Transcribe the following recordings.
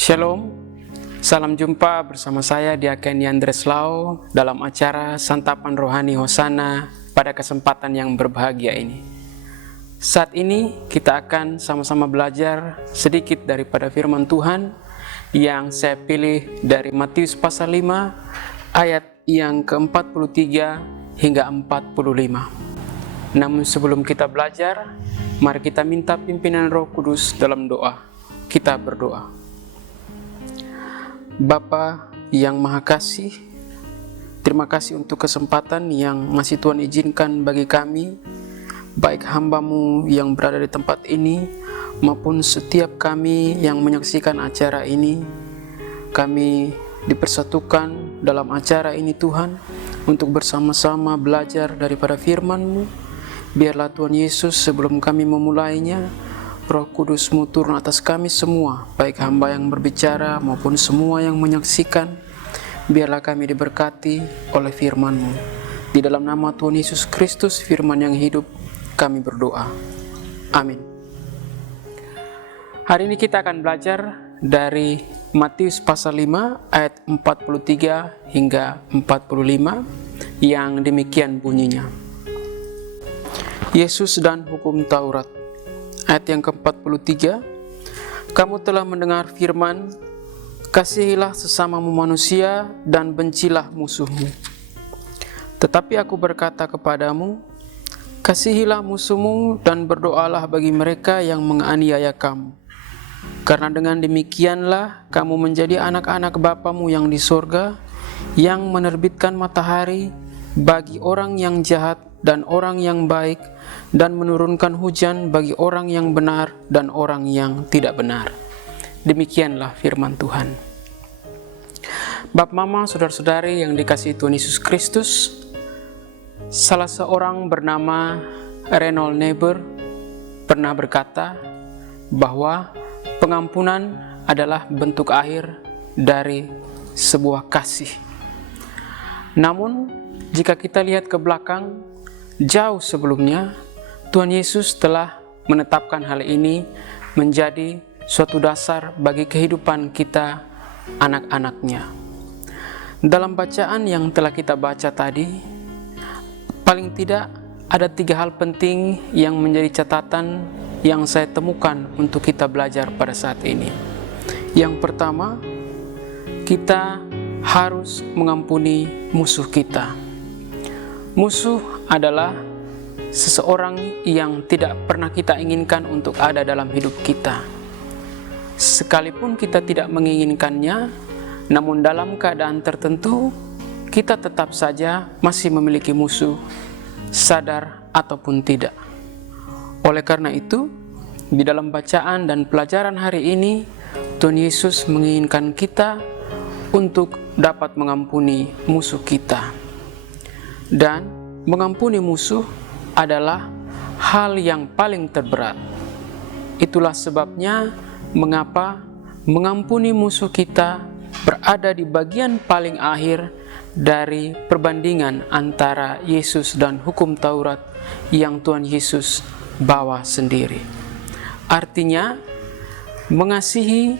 Shalom, salam jumpa bersama saya Diaken Yandres Lau dalam acara Santapan Rohani Hosana pada kesempatan yang berbahagia ini. Saat ini kita akan sama-sama belajar sedikit daripada firman Tuhan yang saya pilih dari Matius pasal 5 ayat yang ke-43 hingga 45. Namun sebelum kita belajar, mari kita minta pimpinan Roh Kudus dalam doa. Kita berdoa. Bapa yang Maha Kasih, terima kasih untuk kesempatan yang masih Tuhan izinkan bagi kami, baik hamba-Mu yang berada di tempat ini, maupun setiap kami yang menyaksikan acara ini. Kami dipersatukan dalam acara ini Tuhan, untuk bersama-sama belajar daripada firman-Mu. Biarlah Tuhan Yesus sebelum kami memulainya, Roh Kudus-Mu turun atas kami semua, baik hamba yang berbicara maupun semua yang menyaksikan. Biarlah kami diberkati oleh firman-Mu. Di dalam nama Tuhan Yesus Kristus, firman yang hidup, kami berdoa. Amin. Hari ini kita akan belajar dari Matius pasal 5 ayat 43 hingga 45 yang demikian bunyinya. Yesus dan hukum Taurat. Ayat yang ke-43, kamu telah mendengar firman, kasihilah sesamamu manusia dan bencilah musuhmu. Tetapi aku berkata kepadamu, kasihilah musuhmu dan berdoalah bagi mereka yang menganiaya kamu. Karena dengan demikianlah kamu menjadi anak-anak Bapamu yang di sorga, yang menerbitkan matahari bagi orang yang jahat dan orang yang baik, dan menurunkan hujan bagi orang yang benar dan orang yang tidak benar. Demikianlah firman Tuhan. Bapak, Mama, saudara-saudari yang dikasihi Tuhan Yesus Kristus, salah seorang bernama Reinhold Niebuhr pernah berkata bahwa pengampunan adalah bentuk akhir dari sebuah kasih. Namun, jika kita lihat ke belakang, jauh sebelumnya, Tuhan Yesus telah menetapkan hal ini menjadi suatu dasar bagi kehidupan kita, anak-anaknya. Dalam bacaan yang telah kita baca tadi, paling tidak ada 3 hal penting yang menjadi catatan yang saya temukan untuk kita belajar pada saat ini. Yang pertama, kita harus mengampuni musuh kita. Musuh adalah seseorang yang tidak pernah kita inginkan untuk ada dalam hidup kita. Sekalipun kita tidak menginginkannya, namun dalam keadaan tertentu, kita tetap saja masih memiliki musuh, sadar ataupun tidak. Oleh karena itu, di dalam bacaan dan pelajaran hari ini, Tuhan Yesus menginginkan kita untuk dapat mengampuni musuh kita. Dan mengampuni musuh adalah hal yang paling terberat. Itulah sebabnya mengapa mengampuni musuh kita berada di bagian paling akhir dari perbandingan antara Yesus dan hukum Taurat yang Tuhan Yesus bawa sendiri. Artinya, mengasihi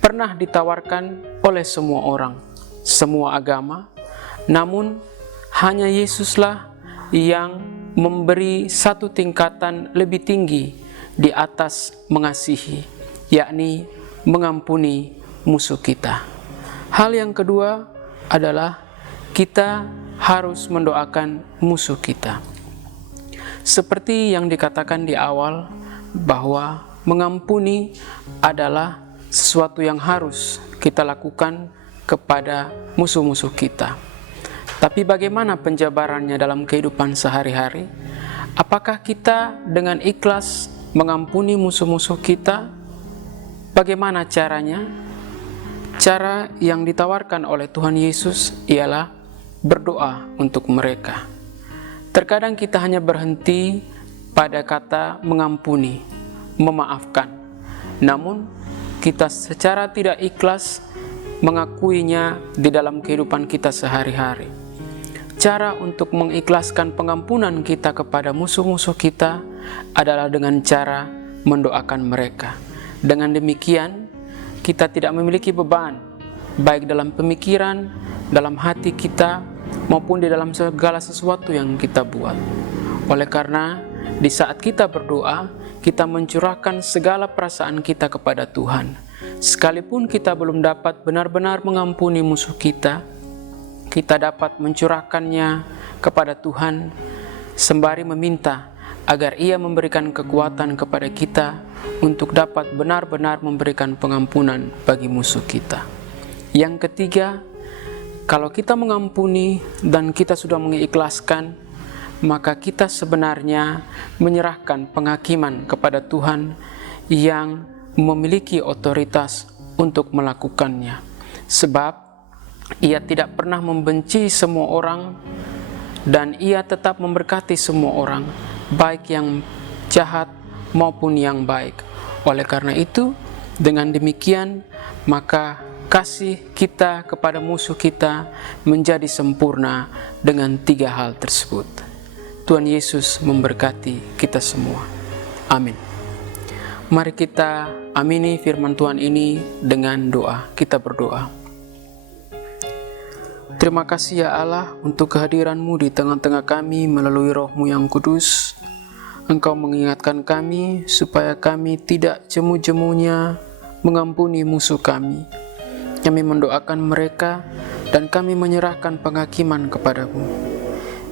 pernah ditawarkan oleh semua orang, semua agama, namun hanya Yesuslah yang memberi satu tingkatan lebih tinggi di atas mengasihi, yakni mengampuni musuh kita. Hal yang kedua adalah kita harus mendoakan musuh kita. Seperti yang dikatakan di awal, bahwa mengampuni adalah sesuatu yang harus kita lakukan kepada musuh-musuh kita. Tapi bagaimana penjabarannya dalam kehidupan sehari-hari? Apakah kita dengan ikhlas mengampuni musuh-musuh kita? Bagaimana caranya? Cara yang ditawarkan oleh Tuhan Yesus ialah berdoa untuk mereka. Terkadang kita hanya berhenti pada kata mengampuni, memaafkan. Namun, kita secara tidak ikhlas mengakuinya di dalam kehidupan kita sehari-hari. Cara untuk mengikhlaskan pengampunan kita kepada musuh-musuh kita adalah dengan cara mendoakan mereka. Dengan demikian, kita tidak memiliki beban, baik dalam pemikiran, dalam hati kita, maupun di dalam segala sesuatu yang kita buat. Oleh karena, di saat kita berdoa, kita mencurahkan segala perasaan kita kepada Tuhan. Sekalipun kita belum dapat benar-benar mengampuni musuh kita dapat mencurahkannya kepada Tuhan, sembari meminta agar Ia memberikan kekuatan kepada kita untuk dapat benar-benar memberikan pengampunan bagi musuh kita. Yang ketiga, kalau kita mengampuni dan kita sudah mengikhlaskan, maka kita sebenarnya menyerahkan penghakiman kepada Tuhan yang memiliki otoritas untuk melakukannya. Sebab Ia tidak pernah membenci semua orang dan Ia tetap memberkati semua orang, baik yang jahat maupun yang baik. Oleh karena itu, dengan demikian, maka kasih kita kepada musuh kita menjadi sempurna dengan 3 hal tersebut. Tuhan Yesus memberkati kita semua. Amin. Mari kita amini firman Tuhan ini dengan doa. Kita berdoa. Terima kasih ya Allah untuk kehadiran-Mu di tengah-tengah kami melalui Roh-Mu yang kudus. Engkau mengingatkan kami supaya kami tidak jemu-jemunya mengampuni musuh kami. Kami mendoakan mereka dan kami menyerahkan penghakiman kepada-Mu.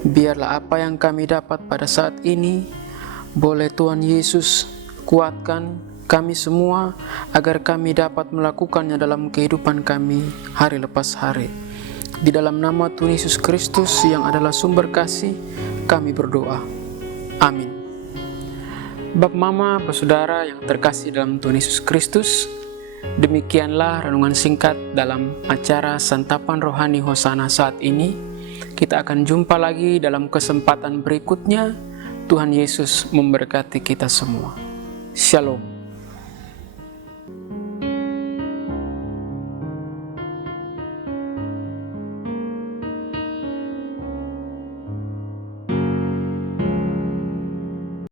Biarlah apa yang kami dapat pada saat ini, boleh Tuhan Yesus kuatkan kami semua agar kami dapat melakukannya dalam kehidupan kami hari lepas hari. Di dalam nama Tuhan Yesus Kristus yang adalah sumber kasih, kami berdoa. Amin. Bapak, Mama, Saudara yang terkasih dalam Tuhan Yesus Kristus, demikianlah renungan singkat dalam acara Santapan Rohani Hosana saat ini. Kita akan jumpa lagi dalam kesempatan berikutnya. Tuhan Yesus memberkati kita semua. Shalom.